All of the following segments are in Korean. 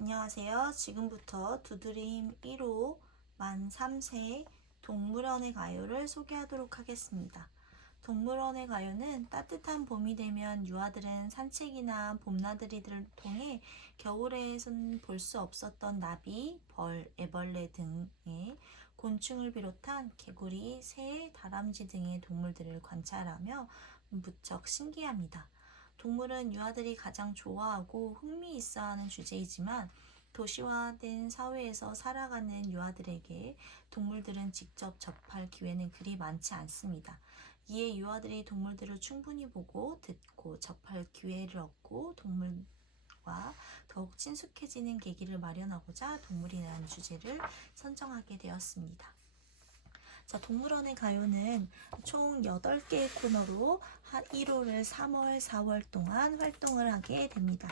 안녕하세요. 지금부터 두드림 1호 만 3세 동물원의 가요를 소개하도록 하겠습니다. 동물원의 가요는 따뜻한 봄이 되면 유아들은 산책이나 봄나들이들을 통해 겨울에선 볼 수 없었던 나비, 벌, 애벌레 등의 곤충을 비롯한 개구리, 새, 다람쥐 등의 동물들을 관찰하며 무척 신기합니다. 동물은 유아들이 가장 좋아하고 흥미있어하는 주제이지만 도시화된 사회에서 살아가는 유아들에게 동물들은 직접 접할 기회는 그리 많지 않습니다. 이에 유아들이 동물들을 충분히 보고 듣고 접할 기회를 얻고 동물과 더욱 친숙해지는 계기를 마련하고자 동물이라는 주제를 선정하게 되었습니다. 동물원의 가요는 총 8개의 코너로 1호를 3월, 4월 동안 활동을 하게 됩니다.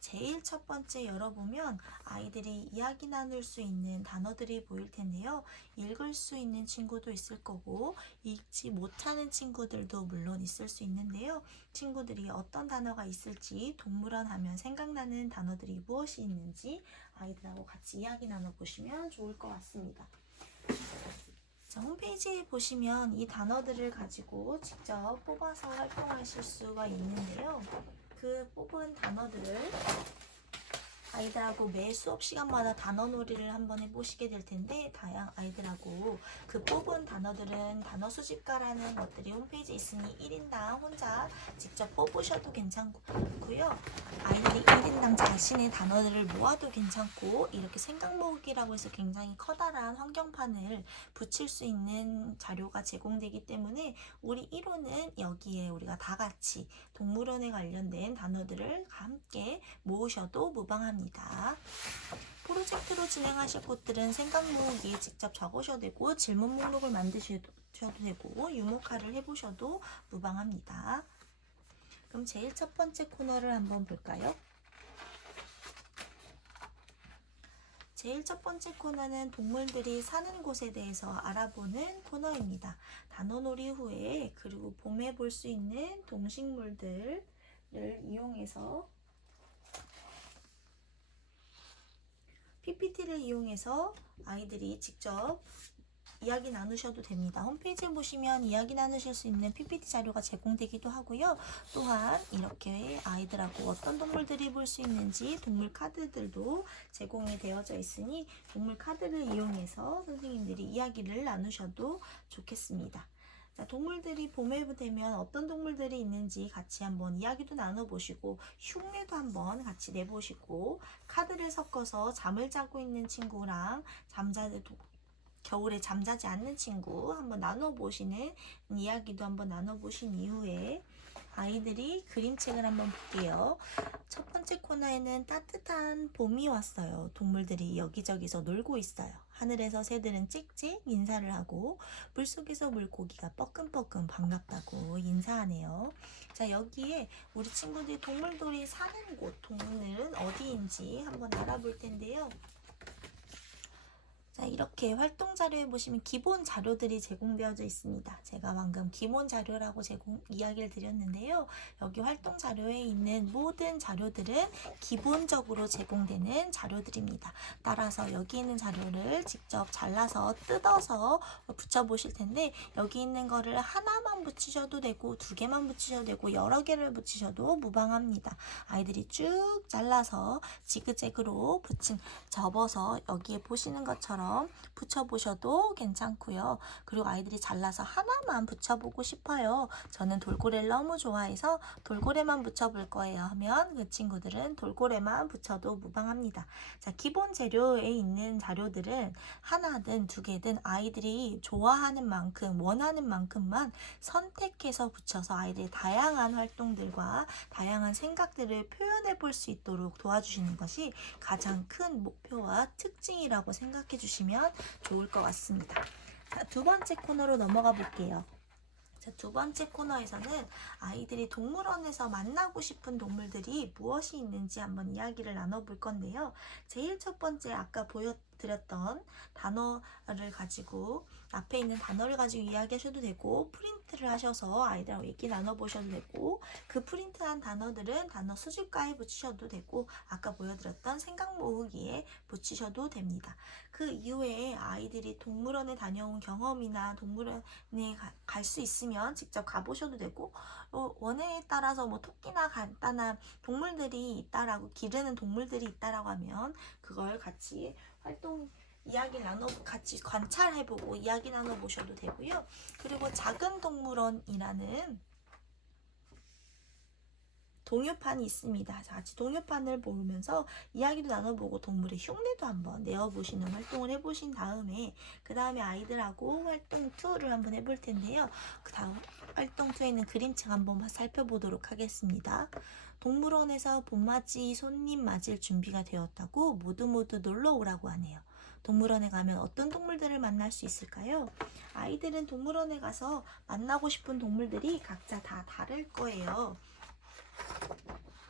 제일 첫 번째 열어보면 아이들이 이야기 나눌 수 있는 단어들이 보일 텐데요. 읽을 수 있는 친구도 있을 거고 읽지 못하는 친구들도 물론 있을 수 있는데요. 친구들이 어떤 단어가 있을지 동물원 하면 생각나는 단어들이 무엇이 있는지 아이들하고 같이 이야기 나눠보시면 좋을 것 같습니다. 홈페이지에 보시면 이 단어들을 가지고 직접 뽑아서 활동하실 수가 있는데요. 그 뽑은 단어들을 아이들하고 매 수업 시간마다 단어놀이를 한번 해보시게 될 텐데 아이들하고 그 뽑은 단어들은 단어 수집가라는 것들이 홈페이지에 있으니 1인당 혼자 직접 뽑으셔도 괜찮고요. 아이들이 1인당 자신의 단어들을 모아도 괜찮고 이렇게 생각 모으기라고 해서 굉장히 커다란 환경판을 붙일 수 있는 자료가 제공되기 때문에 우리 1호는 여기에 우리가 다 같이 동물원에 관련된 단어들을 함께 모으셔도 무방합니다. 프로젝트로 진행하실 것들은 생각 모으기에 직접 적으셔도 되고 질문 목록을 만드셔도 되고 유목화를 해보셔도 무방합니다. 그럼 제일 첫 번째 코너를 한번 볼까요? 제일 첫 번째 코너는 동물들이 사는 곳에 대해서 알아보는 코너입니다. 단어놀이 후에 그리고 봄에 볼 수 있는 동식물들을 이용해서 PPT를 이용해서 아이들이 직접 이야기 나누셔도 됩니다. 홈페이지에 보시면 이야기 나누실 수 있는 PPT 자료가 제공되기도 하고요. 또한 이렇게 아이들하고 어떤 동물들이 볼 수 있는지 동물 카드들도 제공이 되어져 있으니 동물 카드를 이용해서 선생님들이 이야기를 나누셔도 좋겠습니다. 동물들이 봄에 되면 어떤 동물들이 있는지 같이 한번 이야기도 나눠보시고 흉내도 한번 같이 내보시고 카드를 섞어서 잠을 자고 있는 친구랑 겨울에 잠자지 않는 친구 한번 나눠보시는 이야기도 한번 나눠보신 이후에 아이들이 그림책을 한번 볼게요. 첫 번째 코너에는 따뜻한 봄이 왔어요. 동물들이 여기저기서 놀고 있어요. 하늘에서 새들은 찍찍 인사를 하고 물속에서 물고기가 뻐끔뻐끔 반갑다고 인사하네요. 여기에 우리 친구들이 동물들이 사는 곳, 동물은 어디인지 한번 알아볼 텐데요. 이렇게 활동 자료에 보시면 기본 자료들이 제공되어져 있습니다. 제가 방금 기본 자료라고 이야기를 드렸는데요. 여기 활동 자료에 있는 모든 자료들은 기본적으로 제공되는 자료들입니다. 따라서 여기 있는 자료를 직접 잘라서 뜯어서 붙여보실 텐데 여기 있는 거를 하나만 붙이셔도 되고 2개만 붙이셔도 되고 여러 개를 붙이셔도 무방합니다. 아이들이 쭉 잘라서 지그재그로 접어서 여기에 보시는 것처럼 붙여보셔도 괜찮고요. 그리고 아이들이 잘라서 하나만 붙여보고 싶어요. 저는 돌고래를 너무 좋아해서 돌고래만 붙여볼 거예요 하면 그 친구들은 돌고래만 붙여도 무방합니다. 기본 재료에 있는 자료들은 하나든 2개든 아이들이 좋아하는 만큼 원하는 만큼만 선택해서 붙여서 아이들의 다양한 활동들과 다양한 생각들을 표현해 볼 수 있도록 도와주시는 것이 가장 큰 목표와 특징이라고 생각해 주시면 좋을 것 같습니다. 두 번째 코너로 넘어가 볼게요. 두 번째 코너에서는 아이들이 동물원에서 만나고 싶은 동물들이 무엇이 있는지 한번 이야기를 나눠볼 건데요. 제일 첫 번째 아까 드렸던 단어를 가지고 앞에 있는 단어를 가지고 이야기하셔도 되고 프린트를 하셔서 아이들하고 얘기 나눠보셔도 되고 그 프린트한 단어들은 단어 수집가에 붙이셔도 되고 아까 보여드렸던 생각 모으기에 붙이셔도 됩니다. 그 이후에 아이들이 동물원에 다녀온 경험이나 동물원에 갈 수 있으면 직접 가보셔도 되고 원해에 따라서 뭐 토끼나 간단한 동물들이 있다라고 기르는 동물들이 있다라고 하면 그걸 같이 이야기 나눠 같이 관찰해보고 이야기 나눠보셔도 되고요. 그리고 작은 동물원이라는 동요판이 있습니다. 같이 동요판을 보면서 이야기도 나눠보고 동물의 흉내도 한번 내어보시는 활동을 해보신 다음에 그 다음에 아이들하고 활동 2를 한번 해볼 텐데요. 그 다음 활동 2에는 그림책 한번 살펴보도록 하겠습니다. 동물원에서 봄맞이 손님 맞을 준비가 되었다고 모두 놀러 오라고 하네요. 동물원에 가면 어떤 동물들을 만날 수 있을까요? 아이들은 동물원에 가서 만나고 싶은 동물들이 각자 다 다를 거예요.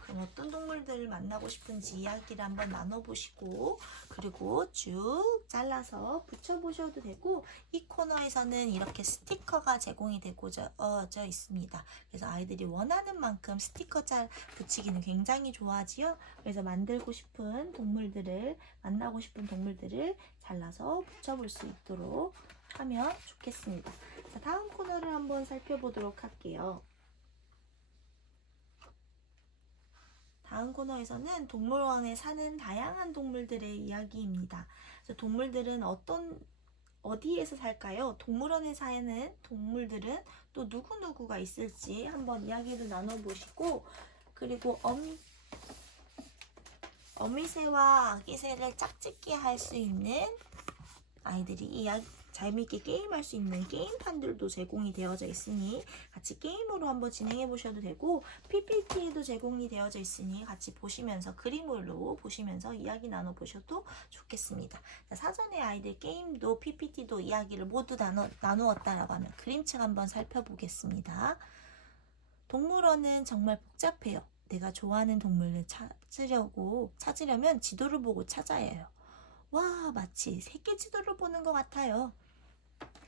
그럼 어떤 동물들을 만나고 싶은지 이야기를 한번 나눠보시고 그리고 쭉 잘라서 붙여보셔도 되고 이 코너에서는 이렇게 스티커가 제공이 되고져 있습니다. 그래서 아이들이 원하는 만큼 스티커 붙이기는 굉장히 좋아하지요. 그래서 만나고 싶은 동물들을 잘라서 붙여볼 수 있도록 하면 좋겠습니다. 자, 다음 코너를 한번 살펴보도록 할게요. 다음 코너에서는 동물원에 사는 다양한 동물들의 이야기입니다. 그래서 동물들은 어디에서 살까요? 동물원에 사는 동물들은 또 누구누구가 있을지 한번 이야기를 나눠보시고 그리고 어미새와 아기새를 짝짓기 할 수 있는 아이들이 재미있게 게임할 수 있는 게임판들도 제공이 되어져 있으니 같이 게임으로 한번 진행해 보셔도 되고 PPT에도 제공이 되어져 있으니 같이 보시면서 그림으로 보시면서 이야기 나눠 보셔도 좋겠습니다. 자, 사전에 아이들 게임도 PPT도 이야기를 모두 나누었다라고 하면 그림책 한번 살펴보겠습니다. 동물원은 정말 복잡해요. 내가 좋아하는 동물을 찾으려면 지도를 보고 찾아야 해요. 와, 마치 세계 지도를 보는 것 같아요.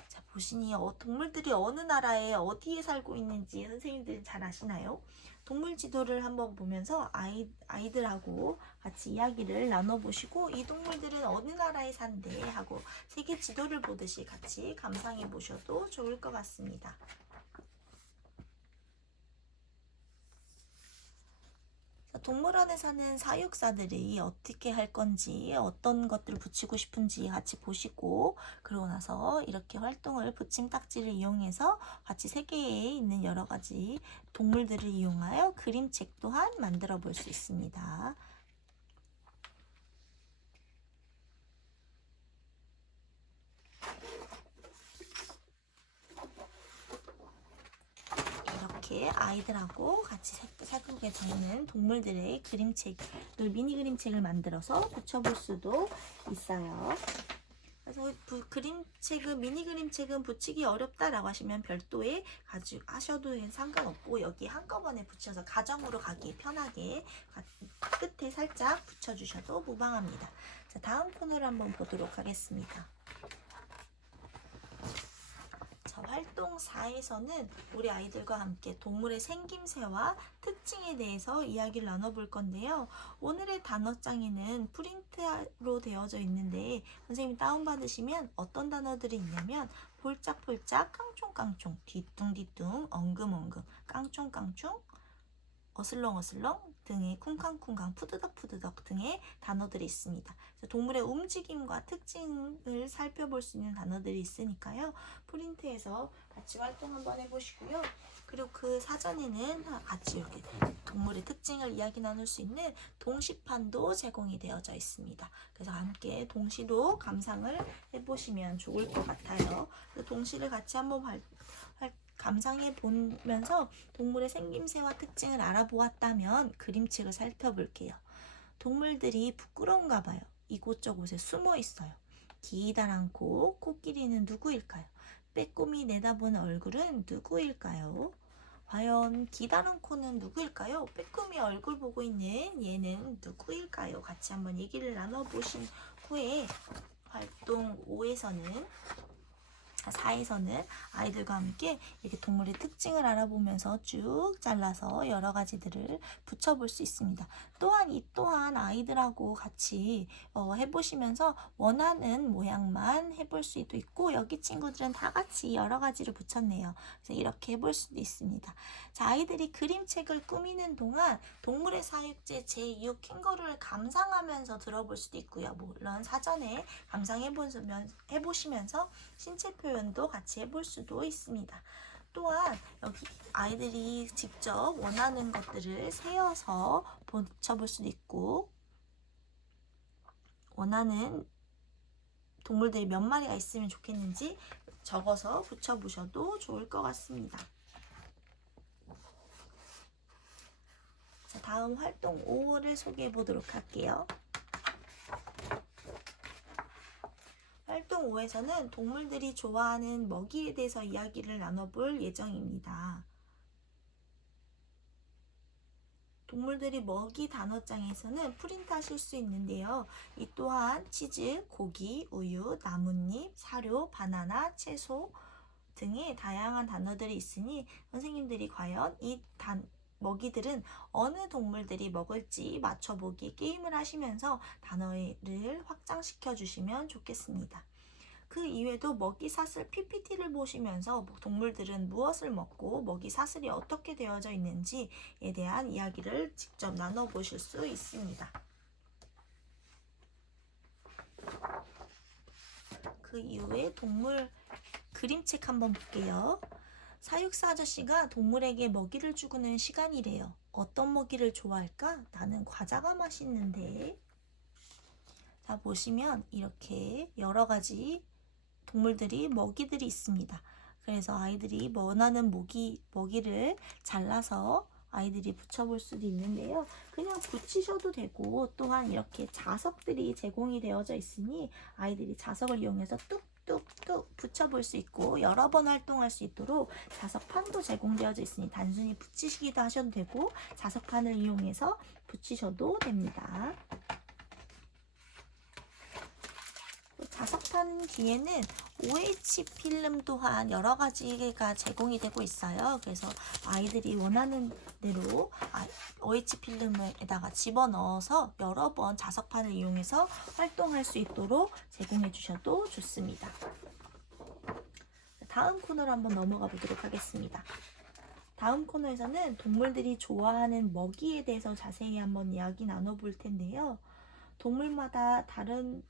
자, 보시니 동물들이 어느 나라에 어디에 살고 있는지 선생님들이 잘 아시나요? 동물 지도를 한번 보면서 아이들하고 같이 이야기를 나눠보시고 이 동물들은 어느 나라에 산대 하고 세계 지도를 보듯이 같이 감상해 보셔도 좋을 것 같습니다. 동물원에 사는 사육사들이 어떻게 할 건지 어떤 것들을 붙이고 싶은지 같이 보시고 그러고 나서 이렇게 활동을 붙임딱지를 이용해서 같이 세계에 있는 여러 가지 동물들을 이용하여 그림책 또한 만들어 볼 수 있습니다. 이렇게 아이들하고 같이 색깔에 적는 동물들의 미니 그림책을 만들어서 붙여볼 수도 있어요. 그래서 미니 그림책은 붙이기 어렵다라고 하시면 별도의 하셔도 상관없고 여기 한꺼번에 붙여서 가정으로 가기 편하게 끝에 살짝 붙여주셔도 무방합니다. 자, 다음 코너를 한번 보도록 하겠습니다. 활동 4에서는 우리 아이들과 함께 동물의 생김새와 특징에 대해서 이야기를 나눠볼 건데요. 오늘의 단어장에는 프린트로 되어져 있는데 선생님이 다운받으시면 어떤 단어들이 있냐면 폴짝폴짝, 깡총깡총, 뒤뚱뒤뚱, 엉금엉금, 깡총깡총, 어슬렁어슬렁 등의 쿵쾅쿵쾅, 푸드덕푸드덕 등의 단어들이 있습니다. 동물의 움직임과 특징을 살펴볼 수 있는 단어들이 있으니까요. 프린트해서 같이 활동 한번 해보시고요. 그리고 그 사전에는 같이 이렇게 동물의 특징을 이야기 나눌 수 있는 동시판도 제공이 되어져 있습니다. 그래서 함께 동시도 감상을 해보시면 좋을 것 같아요. 동시를 같이 한번 감상해 보면서 동물의 생김새와 특징을 알아보았다면 그림책을 살펴볼게요. 동물들이 부끄러운가 봐요. 이곳저곳에 숨어 있어요. 기다란 코끼리는 누구일까요? 빼꼼히 내다본 얼굴은 누구일까요? 과연 기다란 코는 누구일까요? 빼꼼히 얼굴 보고 있는 얘는 누구일까요? 같이 한번 얘기를 나눠보신 후에 활동 4에서는 아이들과 함께 이렇게 동물의 특징을 알아보면서 쭉 잘라서 여러 가지들을 붙여볼 수 있습니다. 또한 이 또한 아이들하고 같이 해보시면서 원하는 모양만 해볼 수도 있고, 여기 친구들은 다 같이 여러 가지를 붙였네요. 그래서 이렇게 해볼 수도 있습니다. 자, 아이들이 그림책을 꾸미는 동안 동물의 사육제 제2호 캥거루를 감상하면서 들어볼 수도 있고요. 물론 사전에 감상해보시면서 신체 표현도 같이 해볼 수도 있습니다. 또한 여기 아이들이 직접 원하는 것들을 세어서 붙여볼 수도 있고, 원하는 동물들이 몇 마리가 있으면 좋겠는지 적어서 붙여보셔도 좋을 것 같습니다. 자, 다음 활동 5를 소개해 보도록 할게요. 활동 5에서는 동물들이 좋아하는 먹이에 대해서 이야기를 나눠볼 예정입니다. 동물들이 먹이 단어장에서는 프린트하실 수 있는데요. 이 또한 치즈, 고기, 우유, 나뭇잎, 사료, 바나나, 채소 등의 다양한 단어들이 있으니 선생님들이 과연 이 먹이들은 어느 동물들이 먹을지 맞춰보기 게임을 하시면서 단어를 확장시켜 주시면 좋겠습니다. 그 이외에도 먹이 사슬 PPT를 보시면서 동물들은 무엇을 먹고 먹이 사슬이 어떻게 되어져 있는지에 대한 이야기를 직접 나눠보실 수 있습니다. 그 이후에 동물 그림책 한번 볼게요. 사육사 아저씨가 동물에게 먹이를 주고는 시간이래요. 어떤 먹이를 좋아할까? 나는 과자가 맛있는데. 자, 보시면 이렇게 여러 가지 동물들이 먹이들이 있습니다. 그래서 아이들이 원하는 먹이를 잘라서 아이들이 붙여볼 수도 있는데요. 그냥 붙이셔도 되고, 또한 이렇게 자석들이 제공이 되어져 있으니 아이들이 자석을 이용해서 뚝뚝뚝 붙여볼 수 있고, 여러 번 활동할 수 있도록 자석판도 제공되어져 있으니 단순히 붙이시기도 하셔도 되고 자석판을 이용해서 붙이셔도 됩니다. 자석판 뒤에는 OH 필름 또한 여러 가지가 제공이 되고 있어요. 그래서 아이들이 원하는 대로 OH 필름에다가 집어넣어서 여러 번 자석판을 이용해서 활동할 수 있도록 제공해 주셔도 좋습니다. 다음 코너로 한번 넘어가 보도록 하겠습니다. 다음 코너에서는 동물들이 좋아하는 먹이에 대해서 자세히 한번 이야기 나눠볼 텐데요. 동물마다 다른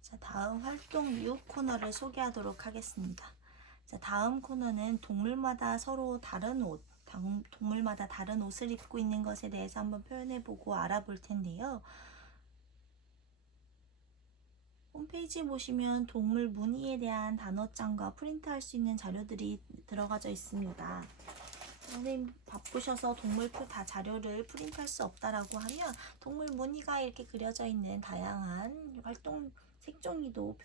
자, 다음 활동 6 코너를 소개하도록 하겠습니다. 자, 다음 코너는 동물마다 다른 옷을 입고 있는 것에 대해서 한번 표현해보고 알아볼 텐데요. 홈페이지 보시면 동물 무늬에 대한 단어장과 프린트할 수 있는 자료들이 들어가져 있습니다. 선생님 바쁘셔서 동물표 다 자료를 프린트할 수 없다라고 하면 동물 무늬가 이렇게 그려져 있는 다양한 활동 색종이도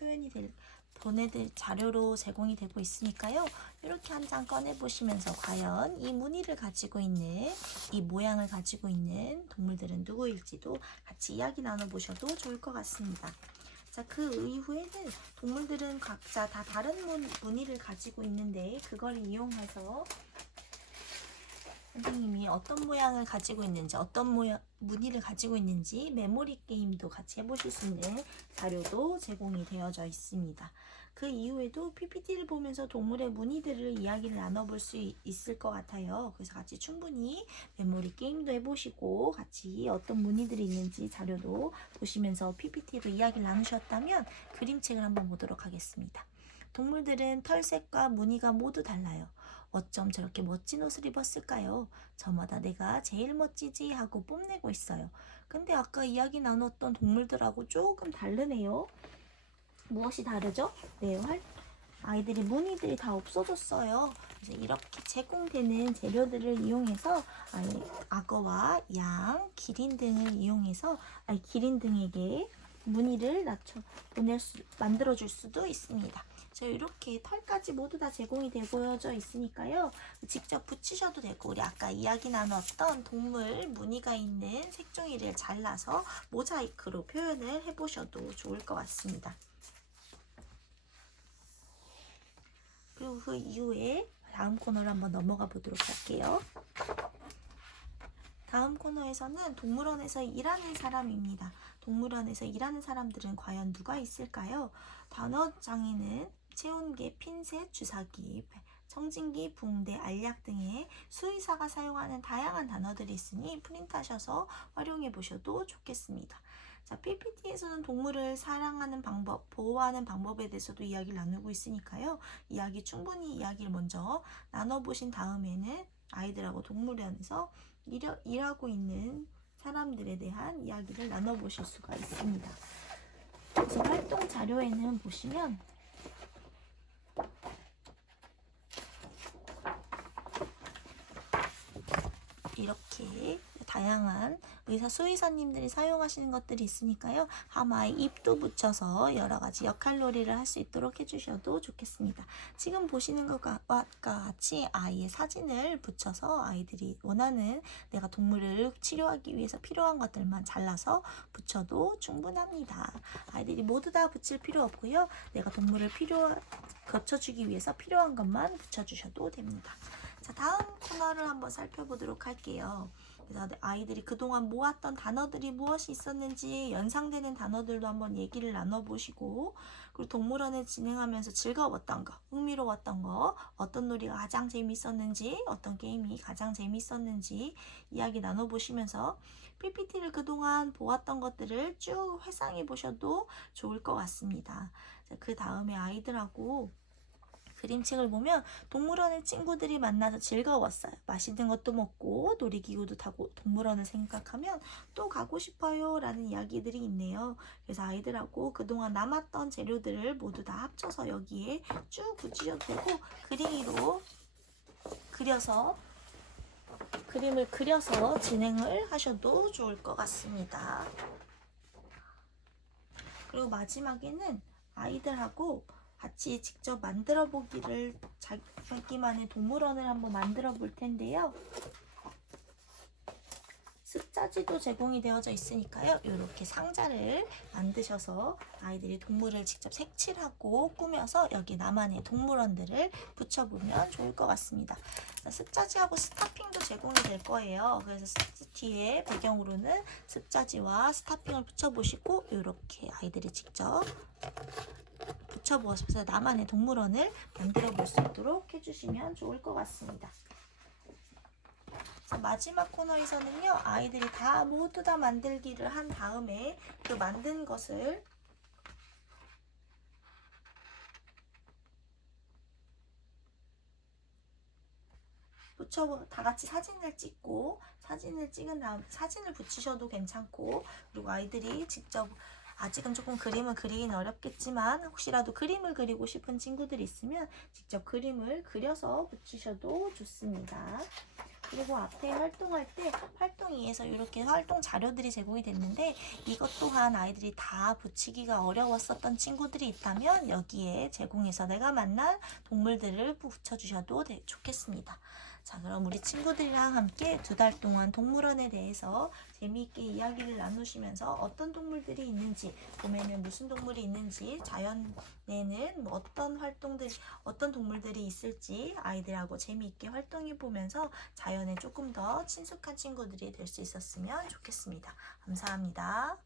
보내드릴 자료로 제공이 되고 있으니까요. 이렇게 한 장 꺼내보시면서 과연 이 무늬를 가지고 있는, 이 모양을 가지고 있는 동물들은 누구일지도 같이 이야기 나눠보셔도 좋을 것 같습니다. 자, 그 이후에는 동물들은 각자 다 다른 무늬를 가지고 있는데 그걸 이용해서 선생님이 어떤 모양을 가지고 있는지, 어떤 무늬를 가지고 있는지 메모리 게임도 같이 해보실 수 있는 자료도 제공이 되어져 있습니다. 그 이후에도 PPT를 보면서 동물의 무늬들을 이야기를 나눠볼 수 있을 것 같아요. 그래서 같이 충분히 메모리 게임도 해보시고 같이 어떤 무늬들이 있는지 자료도 보시면서 PPT로 이야기를 나누셨다면 그림책을 한번 보도록 하겠습니다. 동물들은 털색과 무늬가 모두 달라요. 어쩜 저렇게 멋진 옷을 입었을까요? 저마다 내가 제일 멋지지 하고 뽐내고 있어요. 근데 아까 이야기 나눴던 동물들하고 조금 다르네요. 무엇이 다르죠? 네, 아이들이 무늬들이 다 없어졌어요. 이제 이렇게 제공되는 재료들을 이용해서 악어와 양, 기린 등을 이용해서 기린 등에게 무늬를 만들어줄 수도 있습니다. 이렇게 털까지 모두 다 제공이 되어져 있으니까요. 직접 붙이셔도 되고, 우리 아까 이야기 나눴던 동물 무늬가 있는 색종이를 잘라서 모자이크로 표현을 해보셔도 좋을 것 같습니다. 그리고 그 이후에 다음 코너로 한번 넘어가 보도록 할게요. 다음 코너에서는 동물원에서 일하는 사람입니다. 동물원에서 일하는 사람들은 과연 누가 있을까요? 단어장에는 체온계, 핀셋, 주사기, 청진기, 붕대, 알약 등의 수의사가 사용하는 다양한 단어들이 있으니 프린트하셔서 활용해 보셔도 좋겠습니다. PPT에서는 동물을 사랑하는 방법, 보호하는 방법에 대해서도 이야기를 나누고 있으니까요. 충분히 이야기를 먼저 나눠보신 다음에는 아이들하고 동물원에서 일하고 있는 사람들에 대한 이야기를 나눠보실 수가 있습니다. 그래서 활동 자료에는 보시면 이렇게 다양한 수의사님들이 사용하시는 것들이 있으니까요. 하마에 입도 붙여서 여러 가지 역할놀이를 할 수 있도록 해주셔도 좋겠습니다. 지금 보시는 것과 같이 아이의 사진을 붙여서 아이들이 원하는 내가 동물을 치료하기 위해서 필요한 것들만 잘라서 붙여도 충분합니다. 아이들이 모두 다 붙일 필요 없고요. 내가 동물을 고쳐주기 위해서 필요한 것만 붙여주셔도 됩니다. 다음 코너를 한번 살펴보도록 할게요. 그래서 아이들이 그동안 모았던 단어들이 무엇이 있었는지 연상되는 단어들도 한번 얘기를 나눠보시고, 그리고 동물원을 진행하면서 즐거웠던 거, 흥미로웠던 거, 어떤 놀이가 가장 재밌었는지, 어떤 게임이 가장 재밌었는지 이야기 나눠보시면서 PPT를 그동안 보았던 것들을 쭉 회상해 보셔도 좋을 것 같습니다. 그 다음에 아이들하고 그림책을 보면 동물원의 친구들이 만나서 즐거웠어요. 맛있는 것도 먹고 놀이기구도 타고 동물원을 생각하면 또 가고 싶어요 라는 이야기들이 있네요. 그래서 아이들하고 그동안 남았던 재료들을 모두 다 합쳐서 여기에 쭉 붙이셔도 되고, 그림을 그려서 진행을 하셔도 좋을 것 같습니다. 그리고 마지막에는 아이들하고 같이 직접 만들어 보기를, 자기만의 동물원을 한번 만들어 볼 텐데요. 습자지도 제공이 되어져 있으니까요. 이렇게 상자를 만드셔서 아이들이 동물을 직접 색칠하고 꾸며서 여기 나만의 동물원들을 붙여보면 좋을 것 같습니다. 습자지하고 스타핑도 제공이 될 거예요. 그래서 뒤에 배경으로는 습자지와 스타핑을 붙여보시고 이렇게 아이들이 직접 붙여보셔서 나만의 동물원을 만들어 볼 수 있도록 해주시면 좋을 것 같습니다. 마지막 코너에서는요, 아이들이 모두 다 만들기를 한 다음에 그 만든 것을 다 같이 사진을 찍은 다음 사진을 붙이셔도 괜찮고, 그리고 아이들이 직접, 아직은 조금 그림을 그리긴 어렵겠지만 혹시라도 그림을 그리고 싶은 친구들이 있으면 직접 그림을 그려서 붙이셔도 좋습니다. 그리고 앞에 활동할 때 활동 2에서 이렇게 활동 자료들이 제공이 됐는데, 이것 또한 아이들이 다 붙이기가 어려웠었던 친구들이 있다면 여기에 제공해서 내가 만난 동물들을 붙여주셔도 좋겠습니다. 그럼 우리 친구들이랑 함께 2달 동안 동물원에 대해서 재미있게 이야기를 나누시면서 어떤 동물들이 있는지, 봄에는 무슨 동물이 있는지, 자연에는 어떤 동물들이 있을지 아이들하고 재미있게 활동해 보면서 자연에 조금 더 친숙한 친구들이 될 수 있었으면 좋겠습니다. 감사합니다.